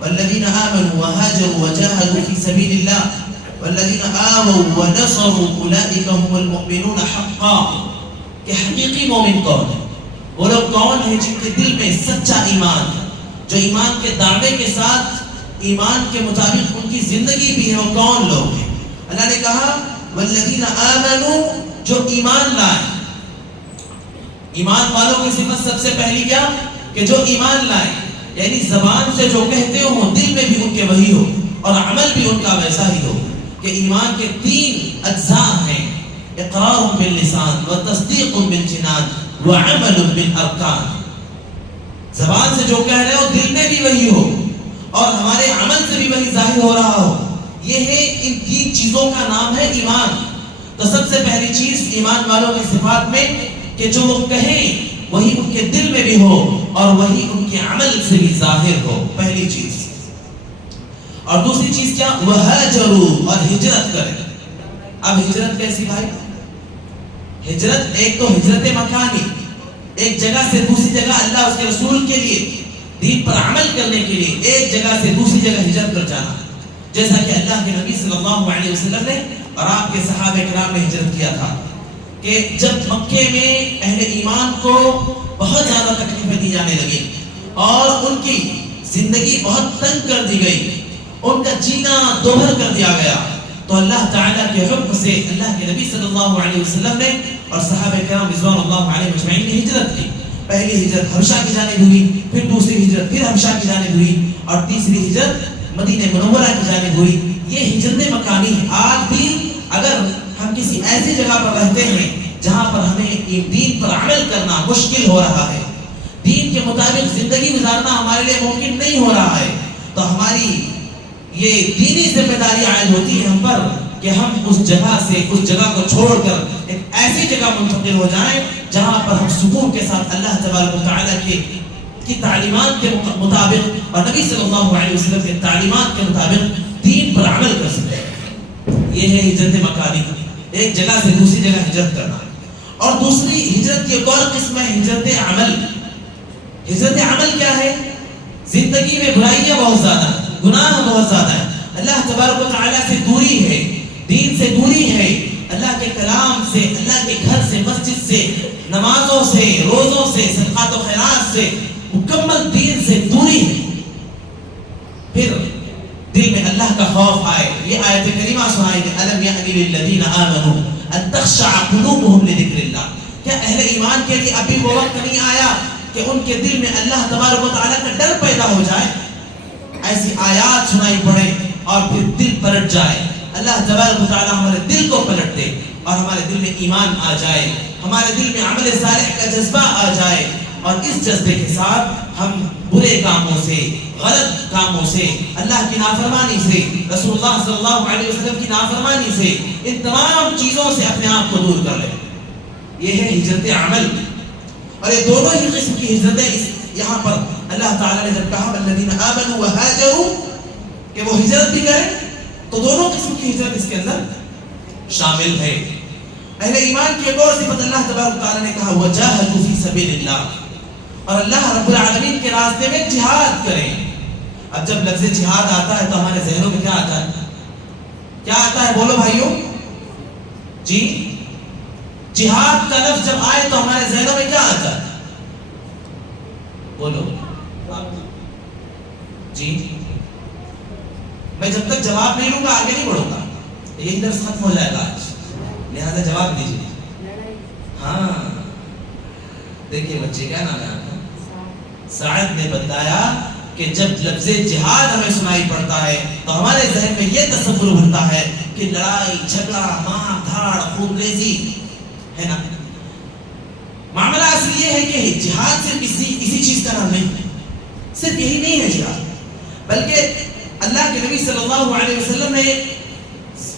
والذین آمنوا وهاجروا وجاهدوا في سبيل الله والذین آووا ونصروا اولئک هم المؤمنون حقا. کہ حقیقی مومن کون ہے؟ وہ لوگ کون ہیں جن کے دل میں سچا ایمان ہے، جو ایمان کے دعوے کے ساتھ ایمان کے مطابق ان کی زندگی بھی ہے. وہ کون لوگ ہیں؟ اللہ نے کہا والذین آمنوا، جو ایمان لائے. ایمان والوں کی صفت سب سے پہلی کیا؟ کہ جو ایمان لائے، یعنی زبان سے جو کہتے ہو دل میں بھی ان کے وہی ہو اور عمل بھی ان کا ویسا ہی ہو. کہ ایمان کے 3 اجزاء ہیں: اقرار باللسان وتصدیق بالجنان وعمل بالارکان. زبان سے جو کہہ رہے ہو دل میں بھی وہی ہو اور ہمارے عمل سے بھی وہی ظاہر ہو رہا ہو. یہ ہے ان 3 چیزوں کا نام ہے ایمان. تو سب سے پہلی چیز ایمان والوں کی صفات میں کہ جو وہ کہیں وہی ان کے دل میں بھی ہو اور وہی ان کے عمل سے بھی ظاہر ہو. پہلی چیز. اور دوسری چیز کیا؟ وہاجروا، اور ہجرت کریں. اب ہجرت کیسی بھائی؟ ہجرت ایک تو ہجرت مکانی، ایک جگہ سے دوسری جگہ اللہ اس کے رسول کے لیے دین پر عمل کرنے کے لیے ایک جگہ سے دوسری جگہ ہجرت کر جانا، جیسا کہ اللہ کے نبی صلی اللہ علیہ وسلم نے اور آپ کے صحابہ کرام نے ہجرت کیا تھا. کہ جب مکے میں اہل ایمان کو بہت زیادہ تکلیفیں دی جانے لگی اور ان کی زندگی بہت تنگ کر دی گئی، ان کا جینا دوبھر کر دیا گیا، تو اللہ تعالیٰ کے حکم سے اللہ کے نبی صلی اللہ علیہ وسلم نے اور صحابہ کرام رضوان اللہ علیہ مجمعین نے ہجرت کی. پہلی ہجرت حبشہ کی جانب ہوئی، پھر دوسری ہجرت پھر حبشہ کی جانب ہوئی، اور تیسری ہجرت مدینہ منورہ کی جانب ہوئی. یہ ہجرت مکانی ہے. آج بھی اگر ہم کسی ایسی جگہ پر رہتے ہیں جہاں پر ہمیں دین پر عمل کرنا مشکل ہو رہا ہے، دین کے مطابق زندگی گزارنا ہمارے لیے ممکن نہیں ہو رہا ہے، تو ہماری یہ دینی ذمہ داری عائد ہوتی ہے ہم پر کہ ہم اس جگہ سے اس جگہ کو چھوڑ کر ایک ایسی جگہ منتقل ہو جائیں جہاں پر ہم سکون کے ساتھ اللہ تبارک و تعالیٰ کی تعلیمات کے مطابق اور نبی صلی اللہ علیہ وسلم کے تعلیمات کے مطابق دین پر عمل کر سکیں. یہ ہے ہجرت مکانی، ایک جگہ سے دوسری جگہ ہجرت کرنا. اور دوسری ہجرت کی ایک اور قسم ہے ہجرت عمل. ہجرت عمل کیا ہے؟ زندگی میں برائیاں بہت زیادہ ہیں، گناہ بہت زیادہ ہے، اللہ تبارک و تعالیٰ سے دوری ہے، دین سے دوری ہے، اللہ کے کلام سے، اللہ کے گھر سے، مسجد سے، نمازوں سے، روزوں سے، صدقات و خیرات سے، مکمل دین سے دوری ہے. پھر دل میں اللہ کا خوف آئے. یہ آیت کریمہ سنائی کہ الم یأن للذین آمنوا ان تخشع قلوبهم لذکر اللہ. کیا اہل ایمان کے لیے ابھی وہ وقت نہیں آیا کہ ان کے دل میں اللہ تبارک و تعالیٰ کا ڈر پیدا ہو جائے؟ ایسی آیات سنائی پڑے اور پھر دل پلٹ جائے. اللہ تبارک و تعالیٰ ہمارے دل کو پلٹ دے اور ہمارے دل میں ایمان آ جائے، ہمارے دل میں عمل صالح کا جذبہ آ جائے، اور اس جذبے کے ساتھ ہم برے کاموں سے، غلط کاموں سے، اللہ کی نافرمانی سے، رسول اللہ صلی اللہ علیہ وسلم کی نافرمانی سے، ان تمام چیزوں سے اپنے آپ کو دور کر لیں. یہ ہے ہجرت عمل. اور یہ دونوں ہی قسم کی ہجرتیں یہاں پر اللہ تعالیٰ نے جب کہا والذین آمنوا وہاجروا کہ وہ ہجرت بھی کریں، تو دونوں قسم کی ہجرت اس کے اندر شامل ہے. اہل ایمان کی ایک اور صفت اللہ تبارک تعالیٰ نے کہا وجاہدوا فی سبیل اللہ، اور اللہ رب العالمین کے راستے میں جہاد کریں. اب جب لفظ جہاد آتا ہے تو ہمارے ذہنوں میں کیا آتا ہے؟ کیا آتا ہے؟ بولو بھائیوں. جی جہاد کا لفظ جب آئے تو ہمارے ذہنوں میں کیا آتا ہے؟ بولو. جی میں جب تک جواب نہیں لوں گا آگے نہیں بڑھوں گا. یہی درس ختم ہو جائے گا آج، لہذا جواب دیجیے. ہاں دیکھیے بچے کیا نام ہے آپ کا؟ سعد نے بتایا کہ جب لفظ جہاد ہمیں سنائی پڑتا ہے تو ہمارے ذہن میں یہ تصور بنتا ہے کہ لڑائی جھگڑا مار دھاڑ خون ریزی ہے نا. معاملہ اصل یہ ہے کہ جہاد صرف اسی چیز کا نام نہیں، صرف یہی نہیں ہے جہاد، بلکہ اللہ کے نبی صلی اللہ علیہ وسلم نے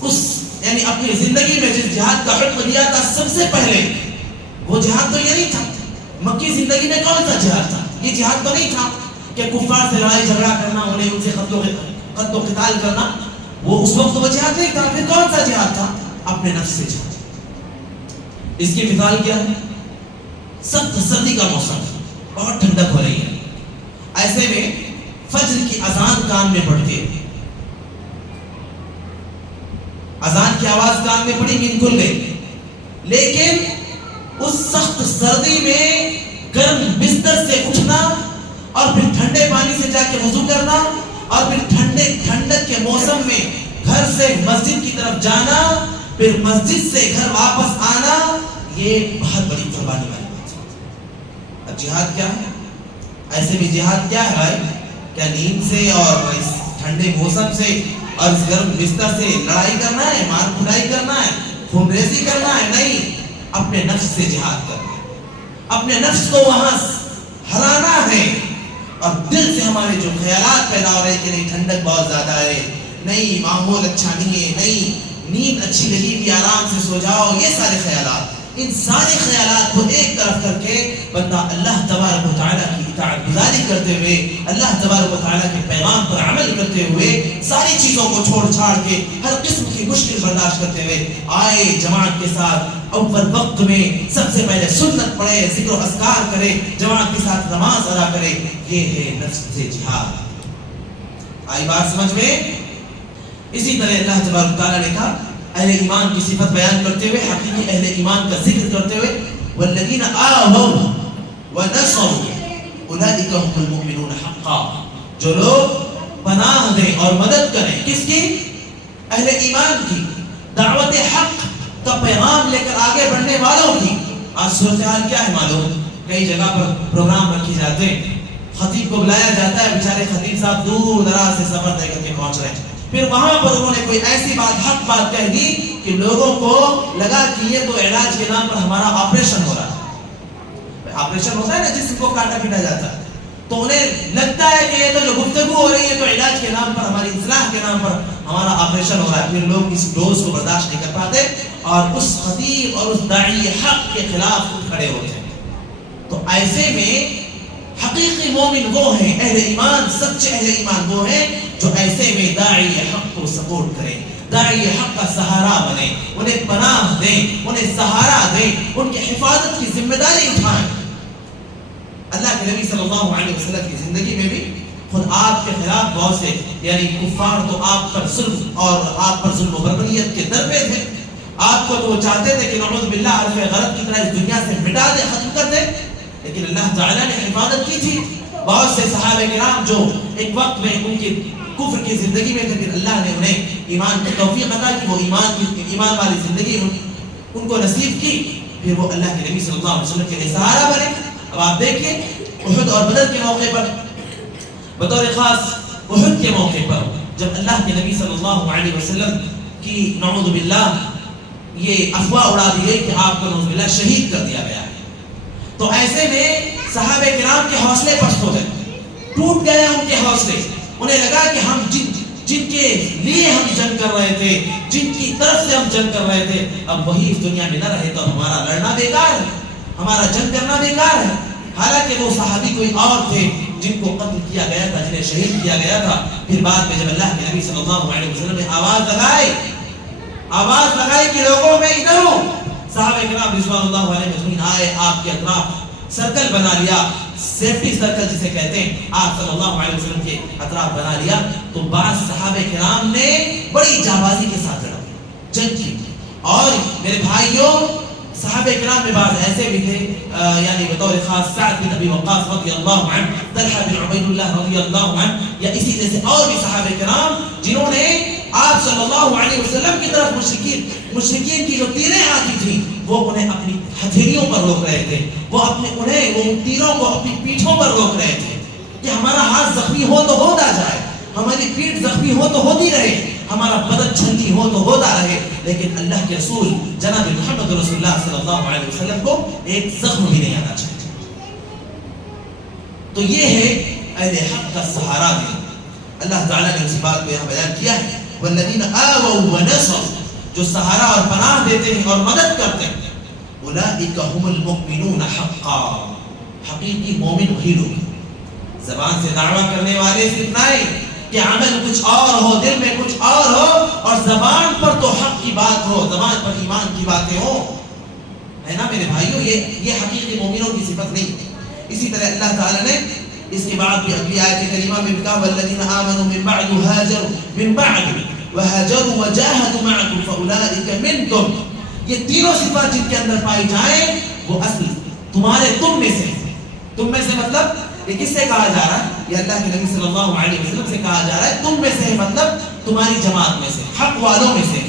اس یعنی اپنی زندگی میں جس جہاد کا حکم دیا تھا سب سے پہلے وہ جہاد تو یہ نہیں تھا. مکی زندگی میں کون سا جہاد تھا؟ یہ جہاد تو نہیں تھا کہ کفار سے لڑائی جھگڑا کرنا، انہیں ان سے قتل و قتال کرنا. وہ اس وقت وہ جہاد نہیں تھا. پھر کون سا جہاد تھا؟ اپنے نفس سے جہاد. اس کی مثال کیا ہے؟ سخت سردی کا موسم، بہت ٹھنڈک ہو رہی ہے، ایسے میں فجر کی اذان کان میں پڑتی ہے، اذان کی آواز کان میں پڑی، نیند کھل گئی، لیکن اس سخت سردی میں گرم بستر سے اٹھنا اور پھر ٹھنڈے پانی سے جا کے وضو کرنا اور پھر ٹھنڈک کے موسم میں گھر سے مسجد کی طرف جانا، پھر مسجد سے گھر واپس آنا، یہ بہت بڑی قربانی والی بات ہے۔ اب جہاد کیا ہے؟ ایسے بھی جہاد کیا ہے بھائی؟ کیا نیند سے اور اس ٹھنڈے موسم سے اور اس گرم بستر سے لڑائی کرنا ہے، مار کھٹائی کرنا ہے، خون ریزی کرنا ہے؟ نہیں، اپنے نفس سے جہاد کرنا ہے، اپنے نفس کو وہاں ہرانا ہے، اور دل سے ہمارے جو خیالات پیدا ہو رہے ہیں کہ نہیں ٹھنڈک بہت زیادہ ہے، نہیں ماحول اچھا نہیں ہے، نہیں نیند اچھی لگی بھی، آرام سے سو جاؤ، یہ سارے خیالات، ان سارے خیالات کو ایک طرف کر کے بندہ اللہ تبارک و تعالیٰ کی اطاعت گزاری کرتے ہوئے، اللہ تبارک و تعالیٰ کے پیغام پر عمل کرتے ہوئے، ساری چیزوں کو چھوڑ چھاڑ کے ہر قسم کی مشکل برداشت کرتے ہوئے آئے جماعت کے ساتھ، اول وقت میں سب سے پہلے سنت پڑھے، ذکر و اذکار کرے، جماعت کے ساتھ نماز ادا کرے، یہ ہے نفس سے جہاد۔ آئی بات سمجھ میں؟ اسی طرح اللہ تبارک و تعالیٰ نے کہا اہل ایمان کی صفت بیان کرتے ہوئے، حقیقی اہل ایمان کا ذکر کرتے ہوئے، والذین آووا ونصروا اولئک هم المؤمنون حقا، جو لوگ پناہ دیں اور مدد کریں، کس کی؟ اہل ایمان کی، دعوت حق کا پیغام لے کر آگے بڑھنے والوں کی۔ آج صورتحال کیا ہے معلوم؟ کئی جگہ پر پروگرام رکھے جاتے ہیں، خطیب کو بلایا جاتا ہے، بیچارے خطیب صاحب دور دراز سے سفر طے کر کے پہنچ رہے ہیں، پھر وہاں پر انہوں نے کوئی ایسی بات، حق بات کہہ دی کہ لوگوں کو لگا کہ یہ تو علاج کے نام پر ہمارا آپریشن ہو رہا ہے۔ آپریشن ہوتا ہے نا جسم کو کاٹا پیٹا جاتا ہے، تو انہیں لگتا ہے کہ یہ تو جو گفتگو ہو رہی ہے تو علاج کے نام پر، ہماری اصلاح کے نام پر ہمارا آپریشن ہو رہا ہے۔ پھر لوگ اس ڈوز کو برداشت نہیں کر پاتے اور اس خطیب اور اس داعی حق کے خلاف کھڑے ہوتے ہیں۔ تو ایسے میں حقیقی مومن وہ ہیں، اہل ایمان، سچے اہل ایمان وہ ہیں جو ایسے میں داعی حق کو سپورٹ کریں، داعی حق کا سہارا بنے، انہیں پناہ دیں، انہیں سہارا دیں، ان کی حفاظت کی ذمہ داری اٹھائیں۔ اللہ کے نبی صلی اللہ علیہ وسلم کی زندگی میں بھی خود آپ کے خلاف بہت سے یعنی کفار تو آپ پر ظلم اور آپ پر ظلم و بربریت کے در پہ تھے، آپ کو تو وہ چاہتے تھے کہ نعوذ باللہ حرف غلط کی طرح اس دنیا سے مٹا دے، ختم کر دے، لیکن اللہ تعالیٰ نے حفاظت کی تھی۔ بہت سے صحابہ کرام جو ایک وقت میں ان کی کفر کی زندگی میں تھے، پھر اللہ نے انہیں ایمان کی توفیق عطا کی، وہ ایمان والی زندگی ان کو نصیب کی، پھر وہ اللہ کے نبی صلی اللہ علیہ وسلم کے لیے سہارا بنے۔ اب آپ دیکھیں احد اور بدر کے موقع پر، بطور خاص احد کے موقع پر جب اللہ کے نبی صلی اللہ علیہ وسلم کی نعوذ باللہ یہ افواہ اڑا دی گئی کہ آپ کو نعوذ باللہ شہید کر دیا گیا ہے، تو ایسے میں صحابہ کرام کے حوصلے پست ہو گئے، ٹوٹ گئے ان کے حوصلے، انہیں لگا کہ ہم جن کے لیے ہم جنگ کر رہے تھے، جن کی طرف سے ہم جنگ کر رہے تھے، اب وہی اس دنیا میں نہ رہے تو ہمارا لڑنا بیکار ہے، ہمارا جنگ کرنا بیکار ہے۔ حالانکہ وہ صحابی کوئی اور تھے جن کو قتل کیا گیا تھا، جنہیں شہید کیا گیا تھا۔ پھر بعد میں جب اللہ کے نبی صلی اللہ علیہ وسلم نے آواز لگائی کہ لوگوں میں ادھر ہوں، صحابہ کرام رضوان اللہ علیہ مجمعین آئے، آپ کے اطراف سرکل بنا لیا، سیفٹی سرکل جسے کہتے ہیں، آپ صلی اللہ علیہ وسلم کے اطراف بنا لیا، تو بعض صحابہ کرام نے بڑی جانبازی کے ساتھ لڑا، جنگ کی۔ اور میرے بھائیوں، صحابہ کرام میں بعض ایسے بھی تھے، یعنی بطور خاص سعد بن ابی وقاص رضی اللہ عنہ، طلحہ بن عبید اللہ رضی اللہ عنہ، یا اسی جیسے اور بھی صحابہ کرام جنہوں نے آپ صلی اللہ علیہ وسلم کی طرف مشرکین کی جو تیریں آتی تھی وہ انہیں اپنی ہتھیلیوں پر روک رہے تھے، وہ ان تیروں کو اپنی پیٹھوں پر روک رہے تھے کہ ہمارا ہاتھ زخمی ہو تو ہوتا جائے، ہماری پیٹھ زخمی ہو تو ہوتی رہے، ہمارا بدن چھنی ہو تو ہوتا رہے، لیکن اللہ کے رسول جناب محمد رسول اللہ صلی اللہ علیہ وسلم کو ایک زخم بھی نہیں آنا چاہیے۔ تو یہ ہے اہل حق کا سہارا دے۔ اللہ تعالیٰ نے اسی بات کو یہاں بیان کیا ہے، والذین آووا ونصروا، جو سہارا اور پناہ دیتے ہیں اور مدد کرتے ہیں، اولئک هم المؤمنون حقا، حقیقی مومن وہی لوگ۔ زبان سے دعویٰ کرنے والے صرف نہیں کہ عمل کچھ اور ہو، دل میں کچھ اور ہو، اور زبان پر تو حق کی بات ہو، زبان پر ایمان کی باتیں ہو، ہے نا میرے بھائیوں، یہ حقیقی مومنوں کی صفت نہیں۔ اسی طرح اللہ تعالیٰ نے اس کے بعد بھی اگلی آیت کریمہ میں کہا والذین آمنوا من بعد وهاجروا وجاهدوا معكم فاولئک منکم. یہ تینوں صفات جن کے اندر پائی جائیں وہ اصل تمہارے تم میں سے. تم میں سے مطلب یہ کس سے کہا جا رہا ہے؟ یہ اللہ کے نبی صلی اللہ علیہ وسلم سے کہا جا رہا ہے. تم میں سے مطلب تمہاری جماعت میں سے, حق والوں میں سے,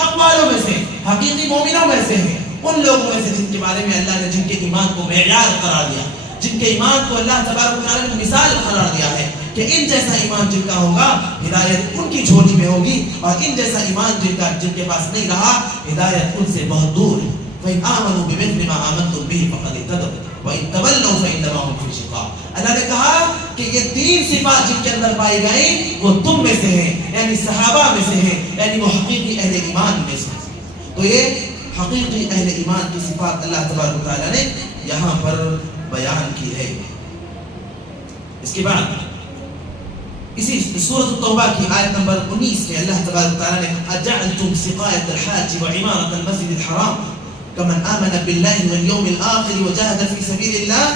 حق والوں میں سے, حقیقی مومنوں میں سے ہیں, ان لوگوں میں سے جن کے بارے میں اللہ نے جن کے ایمان کو معیار قرار دیا, جن کے ایمان کو اللہ تبارک و تعالی نے مثال قرار دیا ہے کہ ان جیسا ایمان جن کا ہوگا ہدایت ان کی جھولی میں ہوگی, اور ان جیسا ایمان جن کے پاس نہیں رہا ہدایت ان سے بہت دور ہے. فَإِنْ آمَنُوا بِمِثْلِ مَا آمَنْتُمْ بِهِ فَقَدِ اهْتَدَوْا وَإِنْ تَوَلَّوْا فَإِنَّمَا هُمْ فِي شِقَاقٍ. اللہ نے کہا کہ یہ تین صفات جن کے اندر پائی گئیں وہ تم میں سے ہیں, یعنی صحابہ میں سے ہیں, یعنی وہ حقیقی اہل ایمان میں سے. تو یہ حقیقی اہل ایمان کی صفات اللہ تبارک و تعالی نے یہاں پر بیان کی ہے. اس کے بعد اسی سورۃ التوبہ کی آیت نمبر 19 میں اللہ تبارک و تعالی نے اجعلتم سقایۃ الحاج وعمارۃ المسجد الحرام كمن آمن بالله واليوم الآخر وجاهد في سبيل الله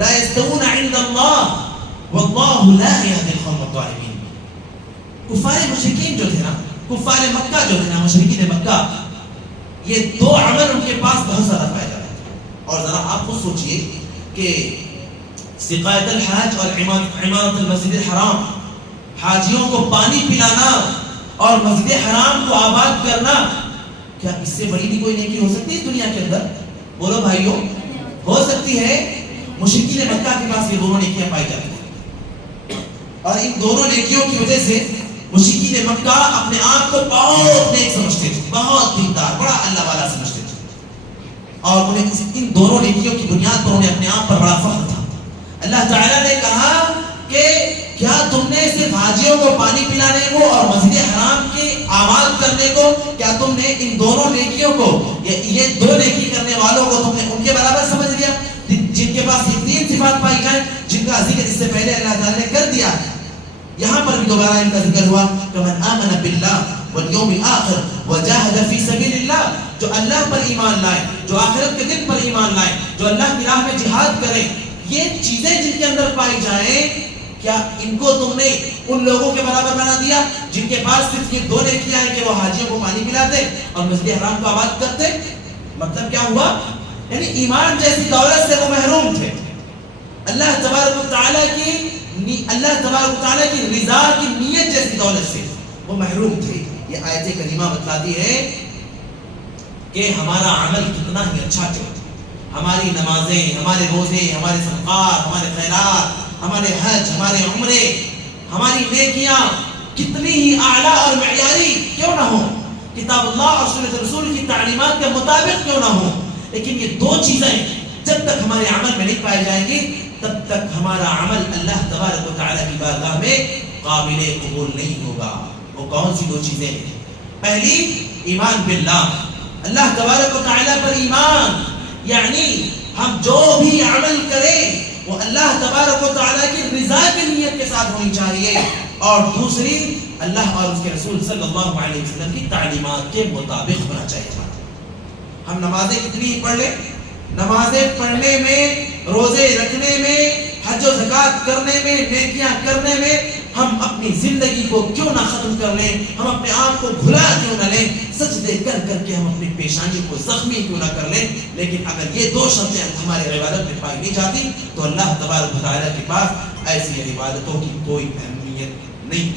لا يستوون عند الله والله لا يهدي القوم الظالمين. کفار مشرکین جو تھے نا, کفار مکہ جو تھے نا, مشرکین مکہ, یہ دو عمل ان کے پاس بہت زیادہ پائے جا رہے تھے. اور ذرا آپ خود سوچئے کہ سقایۃ الحاج اور عمارۃ المسجد الحرام, حاجیوں کو پانی پلانا اور مسجد حرام کو آباد کرنا, کیا اس سے بڑی بھی کوئی نیکی ہو سکتی ہے دنیا کے اندر؟ بولو بھائیوں, ہو سکتی ہے. مشرکین مکہ کے پاس یہ دونوں نیکیاں پائی جاتی ہیں, اور ان دونوں نیکیوں کی وجہ سے مشرکین مکہ اپنے آپ کو بہت نیک سمجھتے تھے, بہت دیندار, بڑا اللہ والا سمجھتے تھے, اور انہیں ان دونوں نیکیوں کی بنیاد پر انہیں اپنے آپ پر بڑا فخر تھا. اللہ تعالیٰ نے کہا کہ کیا تم نے صرف حاجیوں کو پانی پلانے کو اور مسجد حرام کے آباد کرنے کو, کیا تم نے ان دونوں نیکیوں کو, یہ دو نیکی کرنے والوں کو تم نے ان کے برابر سمجھ لیا جن کے پاس یہ تین صفات پائی جائیں جن کا ذکر اس سے پہلے اللہ تعالیٰ نے کر دیا؟ یہاں پر بھی دوبارہ ان کا ذکر ہوا کمن آمن باللہ والیوم الآخر وجاہد فی سبیل اللہ, جو اللہ پر ایمان لائے, جو آخرت کے دن پر ایمان لائے, جو اللہ کی راہ میں جہاد کریں. یہ چیزیں جن کے اندر پائی جائیں, کیا ان کو تم نے ان لوگوں کے برابر بنا دیا جن کے پاس صرف یہ دو نیکیاں ہیں کہ وہ حاجیوں کو پانی پلاتے اور مسجد حرام کو آباد کرتے؟ مطلب کیا ہوا؟ یعنی ایمان جیسی دولت سے وہ محروم تھے. اللہ تبارک و تعالیٰ کی رضا کی نیت جیسی دولت سے وہ محروم تھے. یہ آیت کریمہ بتلاتی ہے کہ ہمارا عمل کتنا ہی اچھا کیا, ہماری نمازیں, ہمارے روزے, ہمارے صدقات, ہمارے خیرات, ہمارے حج, ہمارے عمرے, ہماری نیکیاں کتنی ہی اعلیٰ اور معیاری کیوں نہ ہو, کتاب اللہ اور سنت رسول کی تعلیمات کے مطابق کیوں نہ ہو, لیکن یہ دو چیزیں جب تک ہمارے عمل میں نہیں پائی جائیں گی تب تک ہمارا عمل اللہ تبارک و تعالیٰ کی بارگاہ میں قابل قبول نہیں ہوگا. وہ کون سی دو چیزیں ہیں؟ پہلی, ایمان باللہ, اللہ تبارک و تعالیٰ پر ایمان, یعنی ہم جو بھی عمل کریں وہ اللہ تبارک و تعالیٰ کی رضا کی نیت کے ساتھ ہونی چاہیے. اور دوسری, اللہ اور اس کے رسول صلی اللہ علیہ وسلم کی تعلیمات کے مطابق ہونا چاہیے. ہم نمازیں کتنی ہی پڑھ لیں, نمازیں پڑھنے میں, روزے رکھنے میں, حج و زکات کرنے میں, نیکیاں کرنے میں ہم اپنی زندگی کو کیوں نہ ختم کر لیں, ہم اپنے آپ کو بھلا کیوں نہ لیں, سجدے کر کر کے ہم اپنی پیشانی کو زخمی کیوں نہ کر لیں, لیکن اگر یہ دو شرطیں ہماری عبادت میں پائی نہیں جاتی تو اللہ تبارک و تعالیٰ کے پاس ایسی عبادتوں کی کوئی اہمیت نہیں.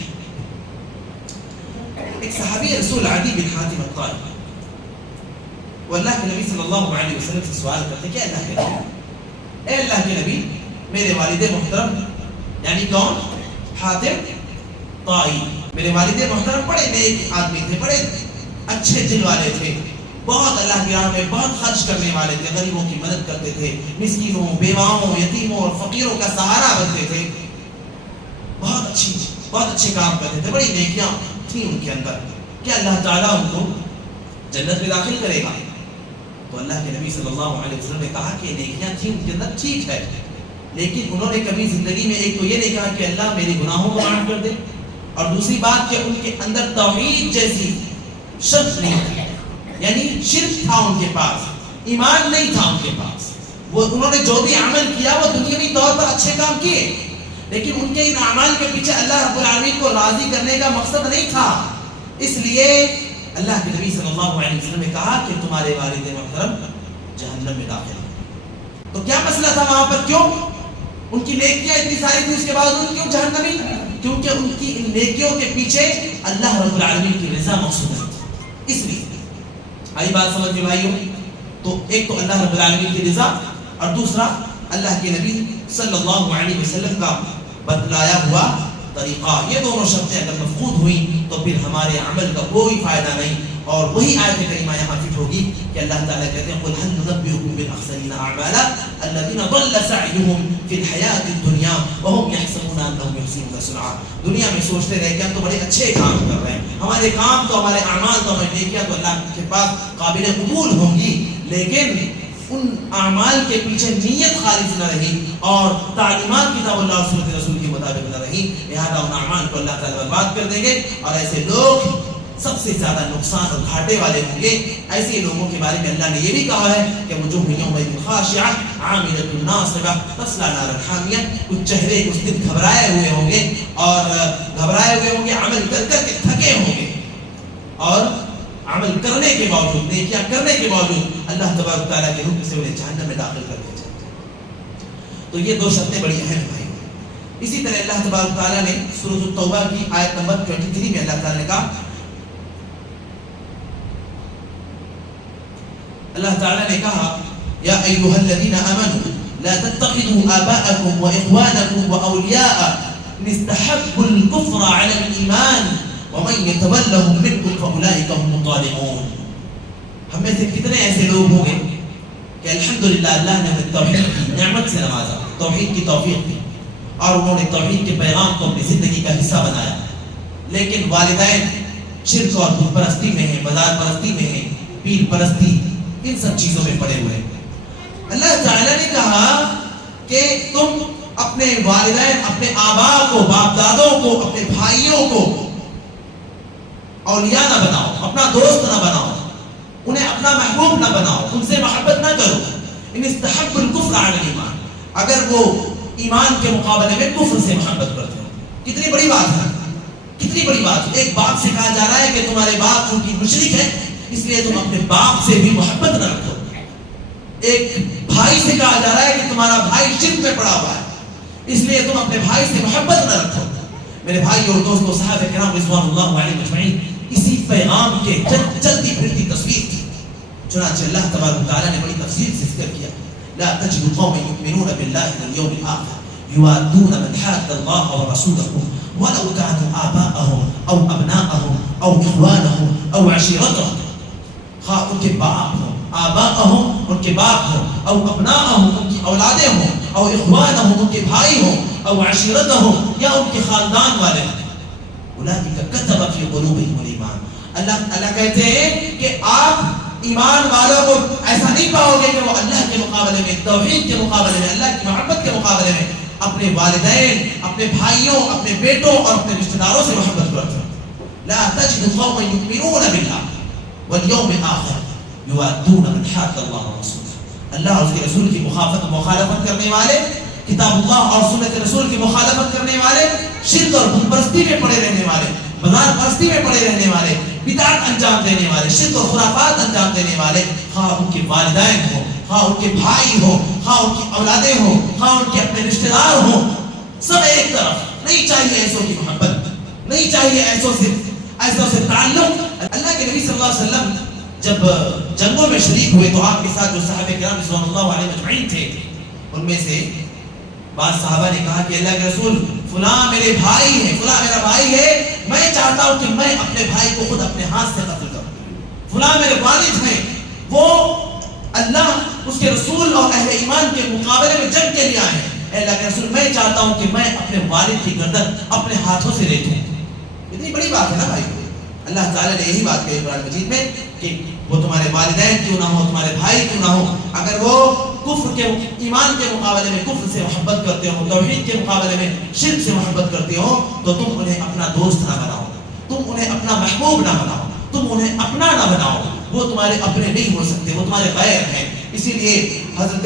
ایک صحابی رسول عدی بن حاتم الطائي وہ اللہ کے نبی صلی اللہ علیہ وسلم سے سوال کرتے کہ اللہ کے نبی, اے اللہ کے نبی, میرے والد محترم, یعنی کون؟ حاتم طائی, میرے والد محترم بڑے نیک آدمی تھے, بڑے اچھے دل والے تھے, بہت اللہ کی راہ میں بہت خرچ کرنے والے تھے, غریبوں کی مدد کرتے تھے, مسکینوں, بیواؤں, یتیموں اور فقیروں کا سہارا بنتے تھے, بہت اچھے کام کرتے تھے, بڑی نیکیاں تھیں ان کے اندر. کیا اللہ تعالیٰ ان کو جنت میں داخل کرے گا؟ تو اللہ کے نبی صلی اللہ علیہ وسلم نے کہا کہ نیکیاں تھیں ان کے اندر, ٹھیک ہے, لیکن انہوں نے کبھی زندگی میں ایک تو یہ نہیں کہا کہ اللہ میرے گناہوں کو معاف کر دے, اور دوسری بات کہ ان کے اندر توحید جیسی شرط نہیں تھی, یعنی شرک تھا ان کے پاس, ایمان نہیں تھا ان کے پاس. وہ انہوں نے جو بھی عمل کیا وہ دنیاوی طور پر اچھے کام کیے، لیکن ان کے ان اعمال کے پیچھے اللہ رب العالمین کو راضی کرنے کا مقصد نہیں تھا. اس لیے اللہ کے نبی صلی اللہ علیہ وسلم نے کہا کہ تمہارے والد محترم جہنم میں داخل ہیں. تو کیا مسئلہ تھا وہاں پر؟ کیوں ان کی نیکیاں اتنی ساری تھی، اس کے باوجود کیوں جہنمی؟ کیونکہ ان کی ان نیکیوں کے پیچھے اللہ رب العالمین کی رضا مقصود ہے. اس لیے آئی بات سمجھ میں بھائیوں؟ تو ایک تو اللہ رب العالمین کی رضا، اور دوسرا اللہ کے نبی صلی اللہ علیہ وسلم کا بتلایا ہوا طریقہ. یہ دونوں شرطیں اگر مفقود ہوئی تو پھر ہمارے عمل کا کوئی فائدہ نہیں. اور وہی آیت کریمہ یہاں فٹ ہوگی کہ اللہ تعالیٰ کہتے ہیں قُلْ هَلْ نُنَبِّئُكُم بِالْأَخْسَرِينَ أَعْمَالًا الَّذِينَ ضَلَّ سَعْيُهُمْ فِي الْحَيَاةِ الدُّنْيَا وَهُمْ يَحْسَبُونَ أَنَّهُمْ يُحْسِنُونَ صُنْعًا. دنیا میں سوچتے رہے کہ ہم تو بڑے اچھے کام کر رہے ہیں، ہمارے کام تو، ہمارے اعمال تو، ہماری نیکیاں تو اللہ کے پاس قابل قبول ہوں گی، لیکن ان اعمال کے پیچھے نیت خالص نہ رہی اور تعلیمات کتاب اللہ اور سنت رسول کے مطابق نہ رہی، لہذا ان اعمال کو اللہ تعالیٰ برباد کر دیں گے. اور ایسے لوگ سب سے زیادہ نقصان اور گھاٹے والے ہوں گے. ایسے لوگوں کے بارے میں اللہ نے یہ بھی کہا ہے کہ وجوہ یومئذ خاشعہ عاملۃ ناصبہ تصلی نارا حامیہ. کچھ چہرے اس دن گھبرائے ہوئے ہوں گے، اور گھبرائے ہوئے ہوں گے، عمل کر کر کے تھکے ہوں گے، اور عمل کرنے کے باوجود، نیکیاں کرنے کے باوجود اللہ تبارک تعالیٰ کے حکم سے انہیں جہنم میں داخل کر دیا جائے گا. تو یہ دو شرطیں بڑی اہم ہیں. اسی طرح اللہ تبارک تعالیٰ نے سورۃ التوبہ کی آیت نمبر 23 میں اللہ تعالیٰ نے کہا، اللہ تعالیٰ نے کہا یا ایھا الذین آمنوا لا تتخذوا آباءکم واخوانکم واولیاء ان استحبوا الکفر علی الایمان ومن یتولهم منکم فاولئک هم الظالمون. ہم میں سے کتنے ایسے لوگ ہوں گے کہ الحمدللہ اللہ نے ہمیں توحید کی نعمت سے نوازا، توحید کی توفیق دی، اور انہوں نے توحید کے پیغام کو اپنی زندگی کا حصہ بنایا، لیکن والدین شرک اور بت پرستی میں ہیں، بازار پرستی میں ہیں، پیر پرستی، ان سب چیزوں میں پڑے ہوئے. اللہ تعالیٰ نے کہا کہ تم اپنے والدین، اپنے آباء کو، باپ دادوں کو، اپنے بھائیوں کو اولیاء نہ بناؤ، اپنا دوست نہ بناؤ، انہیں اپنا محبوب نہ بناؤ، ان سے محبت نہ کرو. ان استحب الکفر علی الایمان، اگر وہ ایمان کے مقابلے میں کفر سے محبت کرتے ہو. کتنی بڑی بات ہے، کتنی بڑی بات ہے. ایک باپ سے کہا جا رہا ہے کہ تمہارے باپ چونکہ مشرک ہے اس لیے تم اپنے باپ سے بھی محبت نہ رکھو. ایک بھائی سے کہا جا رہا ہے کہ تمہارا بھائی شرک میں پڑا ہوا ہے اس لیے تم اپنے بھائی سے محبت نہ رکھو. میرے بھائی اور دوستو، صحابہ کرام رضوان اللہ علیہم اجمعین اسی پیغام کے چلتی پھرتی تصویر تھی. چنانچہ اللہ تبارک و تعالیٰ نے بڑی تفصیل سے ذکر کیا، لا تجد قوما یؤمنون باللہ والیوم الآخر یوادون من حاد اللہ ورسولہ ولو كانوا آباءهم او ابناءهم او اخوانهم او عشیرتهم. خواہ ان کے باپ ہوں، آباءهم ان کے باپ ہوں، او ابناءهم ان کی اولادیں ہوں، او اخوانهم ان کے بھائی ہوں، او عشیرتهم یا ان کے خاندان والے ہوں. اولئک کتب فی قلوبہم الایمان. اللہ کہتے ہیں کہ آپ ایمان والوں کو ایسا نہیں پاؤ گے کہ وہ اللہ کے مقابلے میں، توحید کے مقابلے میں، اللہ کی محبت کے مقابلے میں اپنے والدین، اپنے بھائیوں، اپنے بیٹوں اور اپنے رشتہ داروں سے محبت کرتے ہیں. لا تجد قوما یؤمنون باللہ والیوم الآخر یوادون من حاد اللہ ورسولہ. اللہ اور اس کے رسول کی مخالفت کرنے والے، کتاب اللہ اور سنت رسول کی مخالفت کرنے والے، شرک اور بت پرستی میں پڑے رہنے والے، بازار پرستی میں پڑے رہنے والے، بدعت انجام دینے والے، شرک اور خرافات انجام دینے والے، خواہ ان کے والدین ہوں، خواہ ان کے بھائی ہوں، خواہ ان کی اولادیں ہوں، خواہ ان کے اپنے رشتہ دار ہوں، سب ایک طرف. نہیں چاہیے ایسوں کی محبت، نہیں چاہیے ایسوں سے تعلق. اللہ کے نبی صلی اللہ علیہ وسلم جب جنگوں میں شریک ہوئے تو آپ کے ساتھ جو صحابہ کرام رضوان اللہ علیہم اجمعین تھے، ان میں سے بعض صحابہ نے کہا کہ اللہ کے رسول فلاں میرے بھائی ہیں، فلاں میرا بھائی ہے، میں چاہتا ہوں کہ میں اپنے بھائی کو خود اپنے ہاتھ سے قتل کروں. فلاں میرے والد ہیں، وہ اللہ، اس کے رسول اور اہل ایمان کے مقابلے میں جنگ کے لیے آئے ہیں. اے اللہ کے رسول میں چاہتا ہوں کہ میں اپنے والد کی گردن اپنے ہاتھوں سے لے دوں. اتنی بڑی بات ہے نا بھائی. اللہ تعالیٰ نے یہی بات کہی قرآن مجید میں کہ وہ تمہارے والدین کیوں نہ ہو، تمہارے بھائی کیوں نہ ہو، اگر وہ کفر کے، ایمان کے مقابلے میں کفر سے محبت کرتے ہو، توحید کے مقابلے میں شرک سے محبت کرتے ہو، تو تم انہیں اپنا دوست نہ بناؤ، تم انہیں اپنا محبوب نہ بناؤ، تم انہیں اپنا نہ بناؤ. وہ تمہارے اپنے نہیں ہو سکتے، وہ تمہارے غیر ہیں. اسی لیے حضرت